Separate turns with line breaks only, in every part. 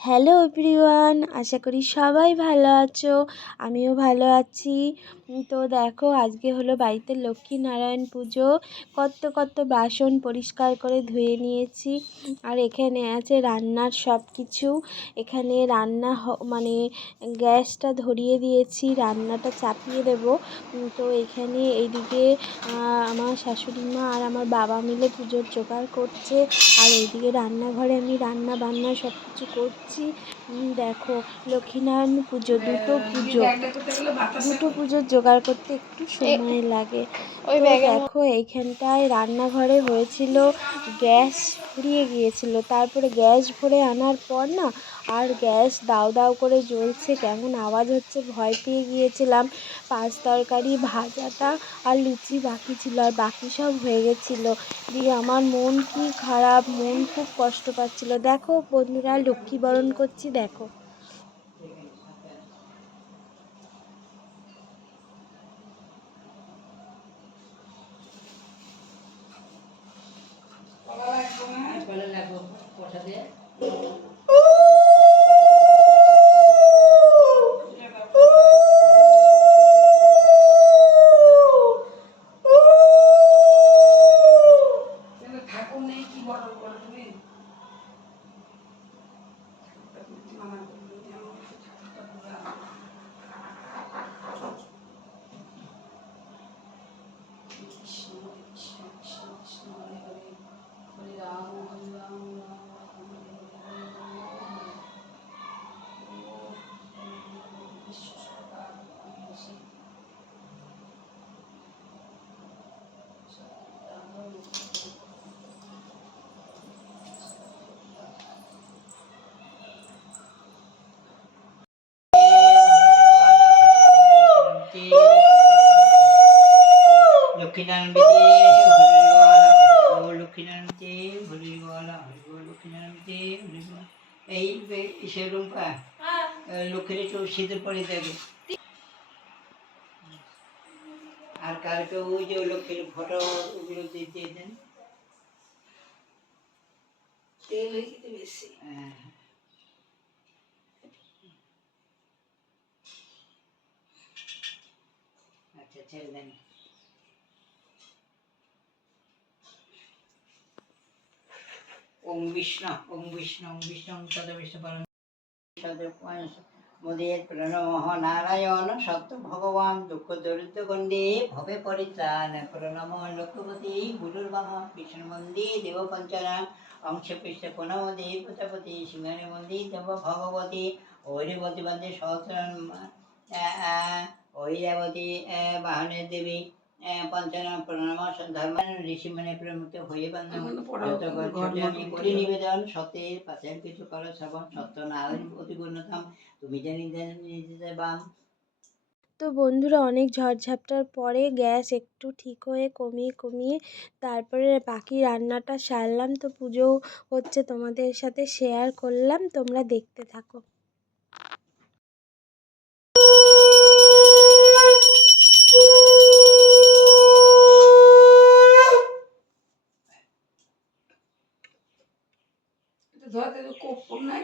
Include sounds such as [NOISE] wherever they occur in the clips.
Hello everyone, আশা করি সবাই ভালো আছো। আমিও ভালো আছি। তো দেখো, আজকে হলো বাড়িতে লক্ষ্মী নারায়ণ পুজো। কত কত বাসন পরিষ্কার করে ধুয়ে নিয়েছি। আর এখানে আছে রান্নার সব কিছু এখানে রান্না মানে গ্যাসটা ধরিয়ে দিয়েছি, রান্নাটা চাপিয়ে দেবো। তো এখানে এইদিকে আমার শাশুড়ি মা আর আমার বাবা মিলে পুজোর জোগাড় করছে। আর এইদিকে রান্নাঘরে আমি রান্না বান্না সব কিছু করছি। উম, দেখো লক্ষ্মীনারায়ণ পুজো দুটো পুজো। দুটো পুজো জোগাড় করতে একটু সময় লাগে।
ওই
দেখো এইখানটায় রান্নাঘরে হয়েছিল গ্যাস ফুরিয়ে গিয়েছিল। তারপরে গ্যাস ভরে আনার পর না, আর গ্যাস দাউ দাউ করে জ্বলছে, কেমন আওয়াজ হচ্ছে ভয় পেয়ে গিয়েছিলাম। পাঁচ তরকারি, ভাজাটা আর লুচি বাকি ছিল, আর বাকি সব হয়ে গেছিল। দিয়ে আমার মন কি খারাপ, মন খুব কষ্ট পাচ্ছিলো। দেখো বন্ধুরা, লক্ষ্মী বরণ করছি, দেখো।
ঠাকুর
লক্ষ্মীনারায়ণ বেদে হরিবল লক্ষ্মীনারায়ণ বেদে হরিবল হরিবল লক্ষ্মীনারায়ণ বেদে হরিবল এই সেরকম লক্ষ্মীর একটু শীতের পরে দেবে। আর কালকে ওই যে লক্ষ্মীর ফটো ওগুলো দিয়ে দিয়ে দেন।
তেল হয়ে বেশি।
হ্যাঁ। আচ্ছা ছেড়ে দেন। ওম বিষ্ণু ওম বিষ্ণু ওম বিষ্ণু, ওম সদ বিষ্ণু, পরম মোদের প্রণমঃ নারায়ণ, সত্য ভগবান, দুঃখ দরিদ্র গণ্ডে ভবে পরিত্রাণ, প্রণম লক্ষ্মপতি গুরুর্বাহ বিষ্ণু মন্দির, দেব পঞ্চনা অংশ পৃষ্ঠ পুনমদে প্রজাপতি সিংহানি মন্দির, দেব ভগবতী বন্দে সহস্রান ঐরাবতী বাহনে দেবী পঞ্চনা প্রণাম ধর্ম ঋষি মানে প্রমুক্ত হয়ে করি। নিবেদন কিছু করো শ্রবণ সত্য অতি তুমি জানি বাম।
তো বন্ধুরা অনেক ঝড়ঝাপটার পরে গ্যাস একটু ঠিক হয়ে কমিয়ে কমিয়ে তারপরে বাকি রান্নাটা সারলাম। তো পুজো হচ্ছে তোমাদের সাথে শেয়ার করলাম। তোমরা দেখতে থাকো
এটা ধরতে তো কোপ নাই তো
নারায়ণ লক্ষ্মী নারায়ণ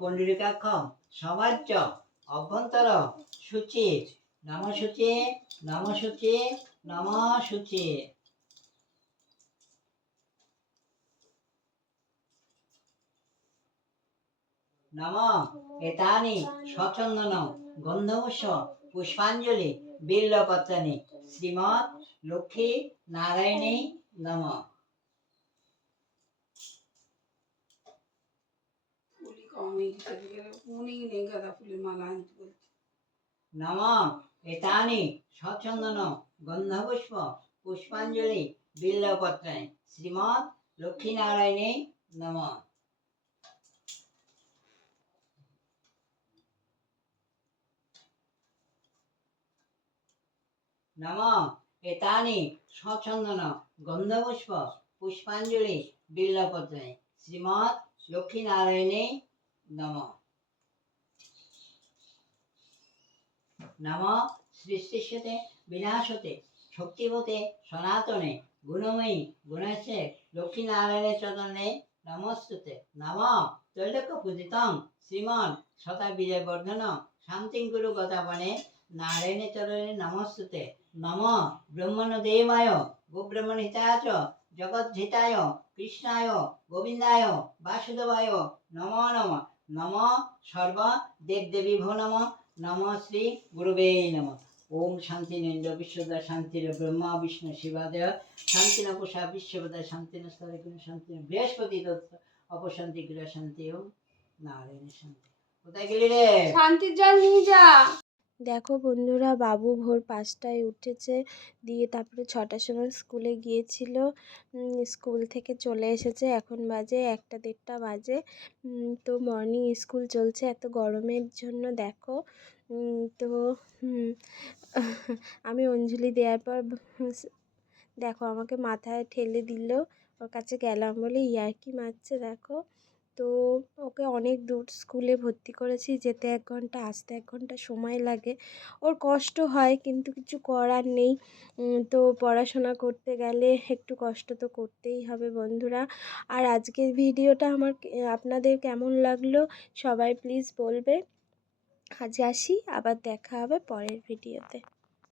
পণ্ডিকাক্ষম সমাজ্য অভ্যন্তর, সূচি নম সূচি নম সূচি নম, এতানি, স্বচন্দন গন্ধবস্য পুষ্পাঞ্জলি বিল্লপত্রানি শ্রীমৎ লক্ষ্মী নারায়ণী, নম। গন্ধপুষ্প পুষ্পাঞ্জলি বিল্লপত্রায়। শ্রীমৎ লক্ষ্মীনারায়ণে নম। নম এতানি সচন্দন গন্ধপুষ্প পুষ্পাঞ্জলি শ্রীমৎ লক্ষ্মীনারায়ণে নম। নম সৃষ্টিষ্যতে বিনাশতে শক্তিপতে সনাতনে, গুণময়ী গুণস্যে লক্ষ্মীনারায়ণে চরণে নমস্তুতে। নম সদা বিজয়বর্ধন, শান্তিং গুরু গদাবনে নারায়ণে চরণে নমস্তুতে। নম ব্রহ্মণ দেবায় গোব্রহ্মণ হিতায় জগদ্ধিতায়, কৃষ্ণায়, গোবিন্দায়, বাসুদেবায়, নম নম। নম সর্ব দেবদেবী ভো নম। নম শ্রী গুরুবে নম। ওম শান্তি নিন্দ বিশ্বদা শান্তির ব্রহ্মা বিষ্ণু শিবাদয় শান্তি ন পোষা বিশ্বপদায় শান্তি নস্তরে শান্তি। বৃহস্পতি দত্ত অপশান্তি গৃহ শান্তি ওম নারায়ণ শান্তি। কোথায় গেলি রে?
শান্তির জল নিয়ে যা।
দেখো বন্ধুরা, বাবু ভোর পাঁচটায় উঠেছে, দিয়ে তারপরে ছটার সময় স্কুলে গিয়েছিল। স্কুল থেকে চলে এসেছে, এখন বাজে একটা দেড়টা বাজে। তো মর্নিং স্কুল চলছে এত গরমের জন্য, দেখো। তো [LAUGHS] আমি অঞ্জলি দেওয়ার পর দেখো আমাকে মাথায় ঠেলে দিল, ওর কাছে গেলাম বলে ইয়ার্কি মারছে, দেখো। তো ওকে অনেক দূর স্কুলে ভর্তি করেছি। যেতে এক ঘণ্টা, আসতে এক ঘণ্টা সময় লাগে। ওর কষ্ট হয় কিন্তু কিছু করার নেই। তো পড়াশোনা করতে গেলে একটু কষ্ট তো করতেই হবে বন্ধুরা। আর আজকের ভিডিওটা আমার আপনাদের কেমন লাগল সবাই প্লিজ বলবে। আজ আসি, আবার দেখা হবে পরের ভিডিওতে।